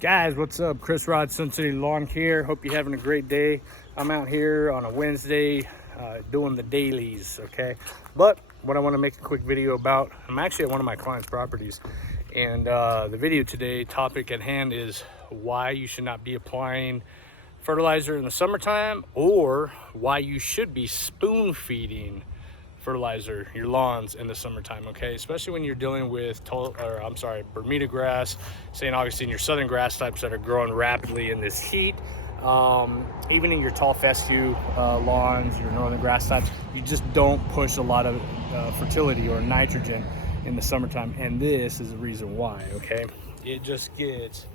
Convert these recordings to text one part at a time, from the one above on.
Guys, what's up? Chris Rod, Sun City Lawn Care. Hope you're having a great day. I'm out here on a Wednesday doing the dailies, okay? But what I want to make a quick video about, I'm actually at one of my clients' properties. And the video today, topic at hand is why you should not be applying fertilizer in the summertime, or why you should be spoon feeding fertilizer your lawns in the summertime, okay? Especially when you're dealing with bermudagrass, St. Augustine, your southern grass types that are growing rapidly in this heat. Even in your tall fescue lawns, your northern grass types, you just don't push a lot of fertility or nitrogen in the summertime, and this is the reason why, okay? It just gets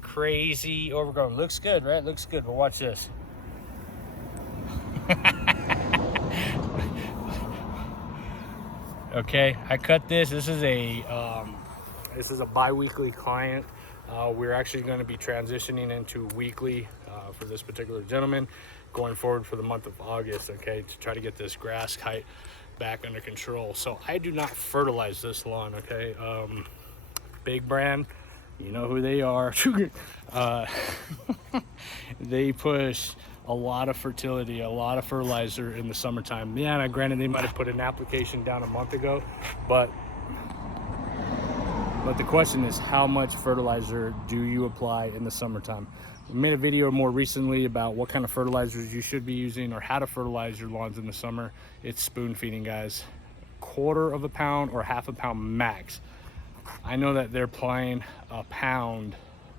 crazy overgrown. Looks good, right? Looks good, but watch this. Okay, I cut this. This is a bi-weekly client. We're actually going to be transitioning into weekly for this particular gentleman going forward for the month of August, okay, to try to get this grass height back under control. So I do not fertilize this lawn, okay? Big brand, you know who they are. They push a lot of fertility, a lot of fertilizer in the summertime. Yeah, and granted, they might have put an application down a month ago, but the question is, how much fertilizer do you apply in the summertime? We made a video more recently about what kind of fertilizers you should be using or how to fertilize your lawns in the summer. It's spoon feeding, guys. 1/4 of a pound or 1/2 pound max. I know that they're applying a pound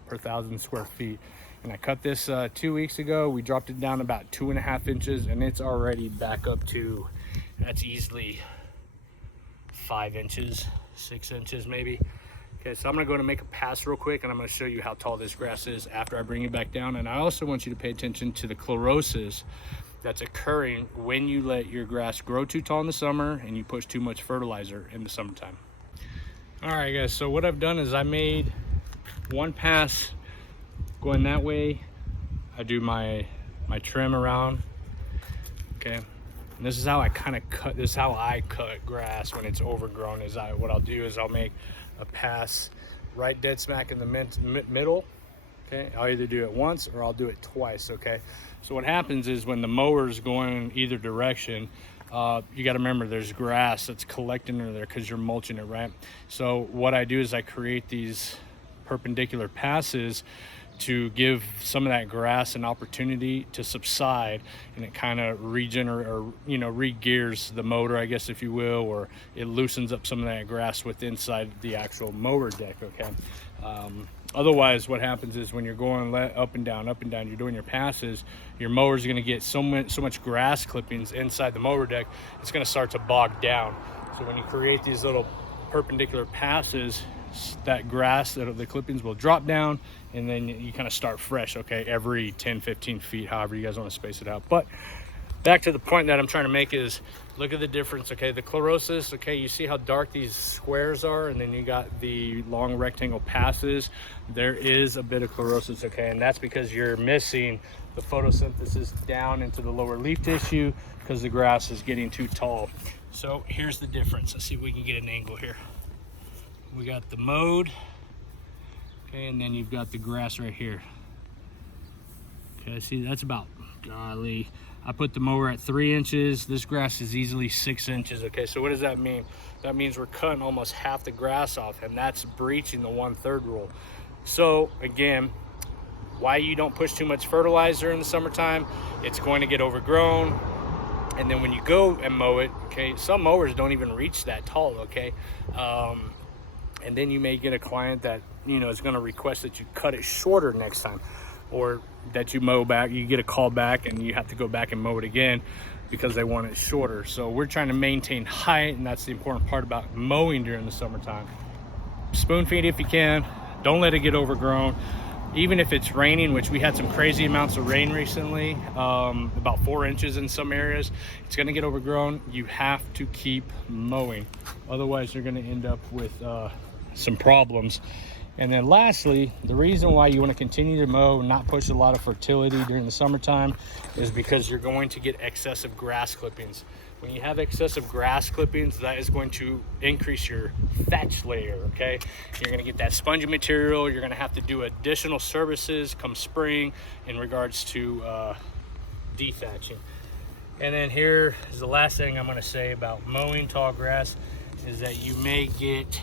per 1,000 square feet. And I cut this 2 weeks ago. We dropped it down about 2.5 inches, and it's already back up to, that's easily 5 inches, 6 inches maybe. Okay, so I'm gonna go and make a pass real quick, and I'm gonna show you how tall this grass is after I bring it back down. And I also want you to pay attention to the chlorosis that's occurring when you let your grass grow too tall in the summer and you push too much fertilizer in the summertime. All right, guys, so what I've done is I made one pass going that way. I do my trim around, okay? And this is how I kind of cut, this is how I cut grass when it's overgrown. Is what I'll do is I'll make a pass right dead smack in the middle, okay? I'll either do it once or I'll do it twice, okay? So what happens is when the mower's going either direction, you got to remember there's grass that's collecting under there because you're mulching it, right? So what I do is I create these perpendicular passes to give some of that grass an opportunity to subside, and it kind of re-gears the motor, I guess, if you will, or it loosens up some of that grass with inside the actual mower deck, okay? Otherwise, what happens is when you're going up and down, you're doing your passes, your mower's going to get so much grass clippings inside the mower deck, it's going to start to bog down. So when you create these little perpendicular passes, that grass, the clippings will drop down, and then you kind of start fresh, okay, every 10-15 feet, however you guys want to space it out. But back to the point that I'm trying to make is, look at the difference, okay? The chlorosis, okay, you see how dark these squares are, and then you got the long rectangle passes. There is a bit of chlorosis, okay, and that's because you're missing the photosynthesis down into the lower leaf tissue because the grass is getting too tall. So here's the difference. Let's see if we can get an angle here. We got the mowed, okay, and then you've got the grass right here. Okay, see, that's about, golly, I put the mower at 3 inches. This grass is easily 6 inches, okay? So what does that mean? That means we're cutting almost half the grass off, and that's breaching the 1/3 rule. So again, why you don't push too much fertilizer in the summertime, it's going to get overgrown. And then when you go and mow it, okay, some mowers don't even reach that tall, okay? And then you may get a client that, you know, is going to request that you cut it shorter next time, or that you mow back, you get a call back and you have to go back and mow it again because they want it shorter. So we're trying to maintain height, and that's the important part about mowing during the summertime. Spoon feed if you can. Don't let it get overgrown. Even if it's raining, which we had some crazy amounts of rain recently, about 4 inches in some areas, it's going to get overgrown. You have to keep mowing. Otherwise, you're going to end up with some problems. And then lastly, the reason why you want to continue to mow and not push a lot of fertility during the summertime is because you're going to get excessive grass clippings. When you have excessive grass clippings, that is going to increase your thatch layer, okay? You're gonna get that spongy material. You're gonna have to do additional services come spring in regards to dethatching. And then here is the last thing I'm gonna say about mowing tall grass is that you may get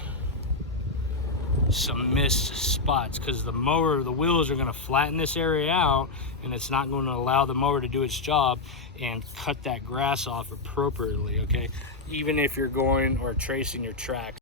some missed spots because the wheels are going to flatten this area out, and it's not going to allow the mower to do its job and cut that grass off appropriately, okay? Even if you're going or tracing your tracks.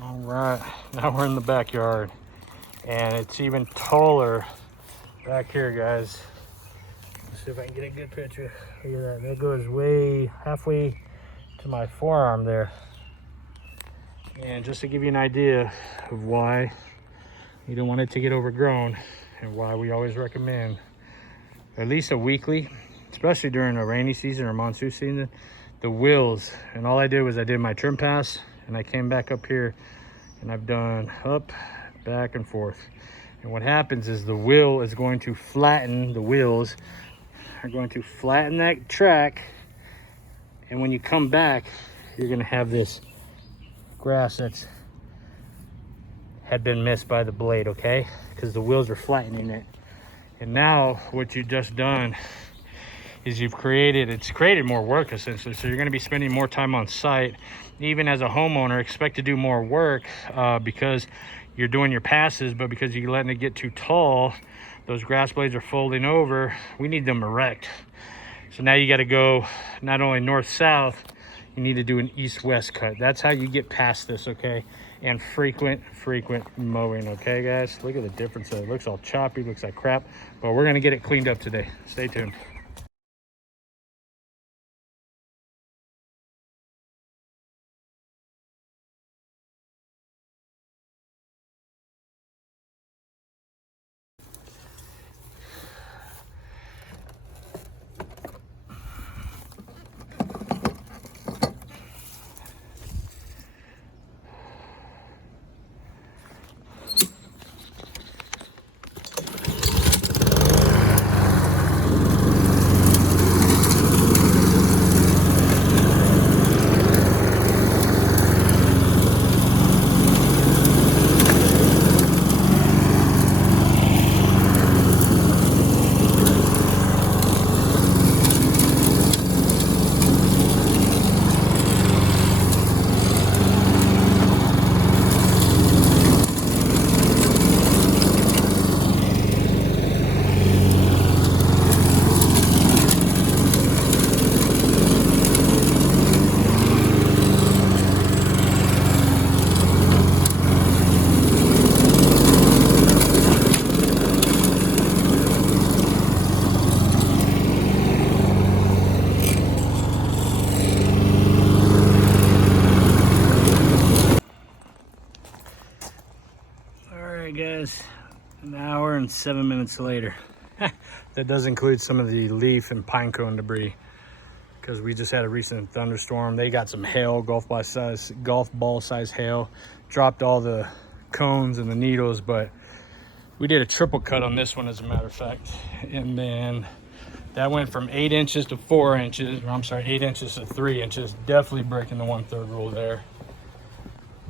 All right, now we're in the backyard, and it's even taller back here, guys. Let's see if I can get a good picture. Look at that. That goes way halfway to my forearm there. And just to give you an idea of why you don't want it to get overgrown and why we always recommend at least a weekly, especially during a rainy season or monsoon season, the wheels. And all I did was I did my trim pass, and I came back up here and I've done up, back and forth. And what happens is the wheel is going to flatten, the wheels are going to flatten that track. And when you come back, you're gonna have this grass that's had been missed by the blade, okay? Because the wheels are flattening it. And now what you've just done is it's created more work essentially. So you're gonna be spending more time on site. Even as a homeowner, expect to do more work because you're doing your passes, but because you're letting it get too tall, those grass blades are folding over. We need them erect. So now you gotta go not only north-south, you need to do an east-west cut. That's how you get past this, okay? And frequent mowing, okay, guys? Look at the difference. It looks all choppy, looks like crap, but we're gonna get it cleaned up today. Stay tuned. Guys, an hour and 7 minutes later. That does include some of the leaf and pine cone debris because we just had a recent thunderstorm. They got some hail, golf ball size hail, dropped all the cones and the needles, but we did a triple cut on this one, as a matter of fact. And then that went from 8 inches to 4 inches, or I'm sorry, 8 inches to 3 inches. Definitely breaking the 1/3 rule there.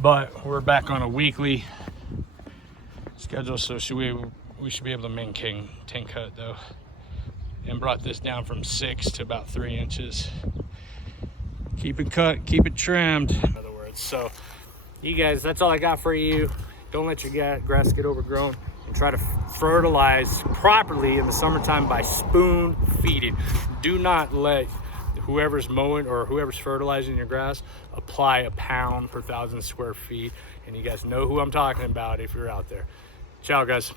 But we're back on a weekly schedule, so we should be able to maintain cut though, and brought this down from 6 to about 3 inches. Keep it cut, keep it trimmed, in other words. So you guys, that's all I got for you. Don't let your grass get overgrown, and try to fertilize properly in the summertime by spoon feeding. Do not let whoever's mowing or whoever's fertilizing your grass, apply a pound per 1,000 square feet. And you guys know who I'm talking about if you're out there. Ciao, guys.